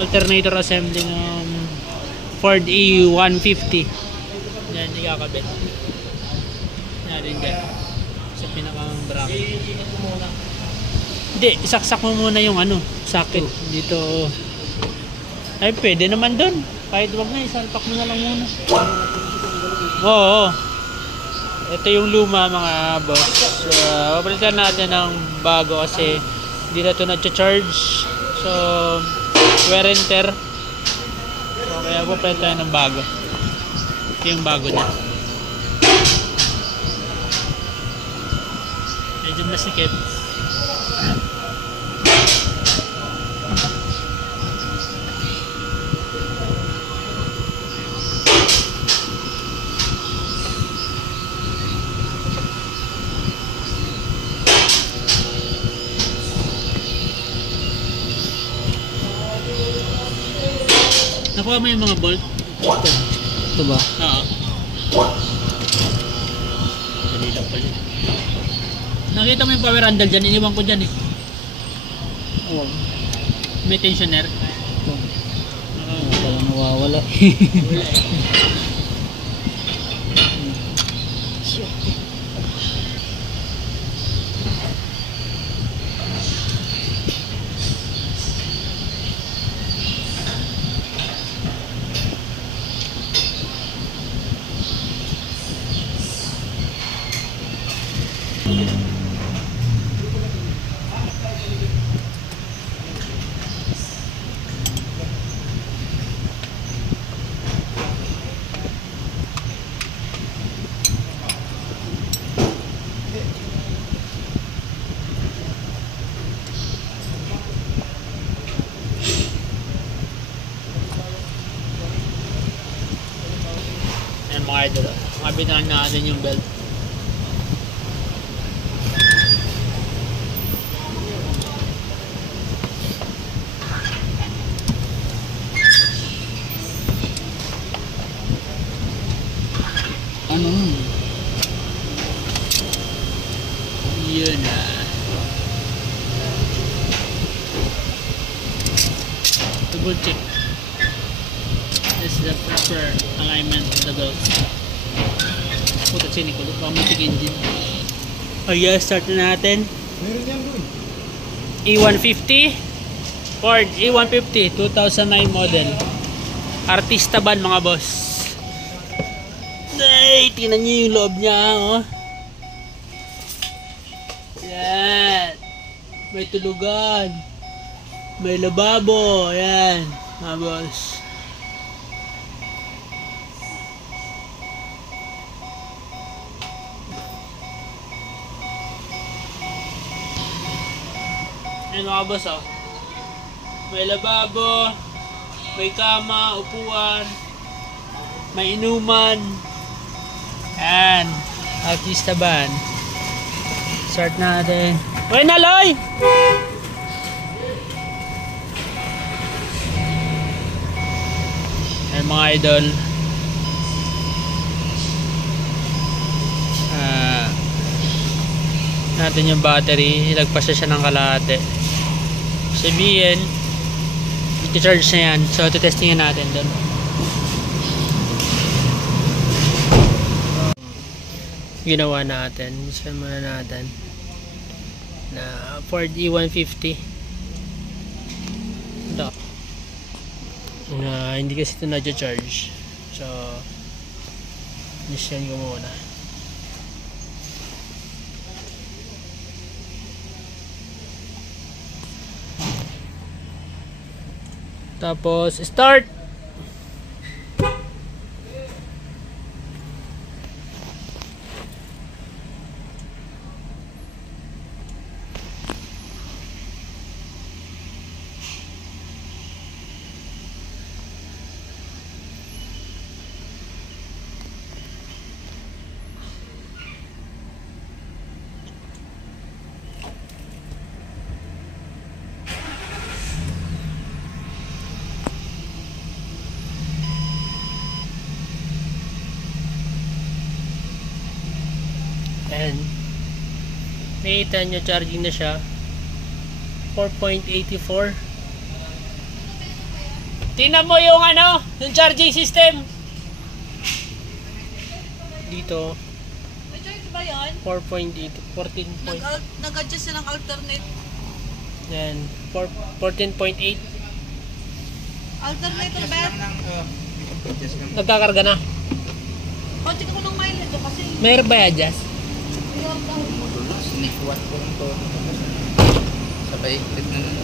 alternator assembly ng Ford E150. Yan, ikakabit natin dyan sa pinakang bracket. Hindi, isaksak mo muna yung socket dito. Ay, pwede naman dun. Kahit wag na, isalpak mo na lang muna. Oo. Ito yung luma, mga boss. Papalitan natin ng bago kasi hindi na ito nag-charge. So, wear and tear. So, kaya papalitan tayo ng bago. Ito yung bago niya. Medyo masikip. Nakuha mo yung mga bolt? Ito ba? Oo. Dali lang pala. Nakita mo yung power handle dyan? Iniwan ko dyan eh. Oo. May tensioner? Ito. Parang nawawala. Wala eh. Ayan mga idol, mabitan natin yung belt. Yun na. Double check. This is the proper alignment of the belt. Puta sinikulo, pamutik engine. Okay, start na natin. E150 Ford E150 2009 model. Artista ban mga boss. Ay, tingnan nyo yung loob niya, oh. Yan. May tulugan. May lababo. Yan, mga boss. Yan mga boss, oh. May lababo. May kama, upuan. May inuman. Yan. Artista ban. Start natin. Uy, Naloy! Ay mga idol. Natin yung battery. Ilagpas siya ng kalahati. Sabihin, iti-charge na yan. So, testingin natin doon. Ginawa natin. Ispan muna natin na Ford E150 ito na hindi kasi ito na-charge, so nisyan ko muna. Tapos start. And nakita nyo charging na siya. 4.84. Tingnan mo yung ano, yung charging system. Dito, May choice ba yan? 4.8, 14 point. Nag-adjust siya ng alternate. Yan, 14.8. Alternator ba yan? Nagkakarga na. Check ako ng mileage kasi Mayroon ba adjust? hirap daw. Sinikwat ko lang to. Sabay iklit na lang.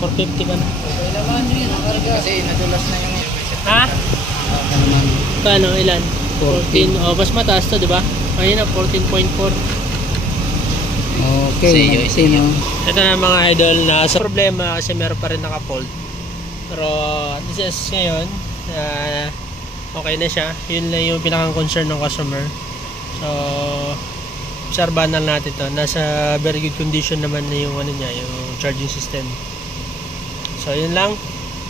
450 ka na. Okay naman yun. Kasi nadulas na yung... Ha? Kano? Ilan? 14. Oh, mas mataas to, di ba? Ayun na, 14.4. Okay, sino? Ito na mga idol, na sa problema kasi meron pa rin naka-fold. Pero this is ngayon, okay na siya. Yun lang yung pinakang concern ng customer. So, obserbahan lang natin to. Nasa very good condition naman na yung ano niya, yung charging system. So, yun lang.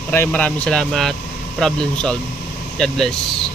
Maraming salamat. Problem solved. God bless.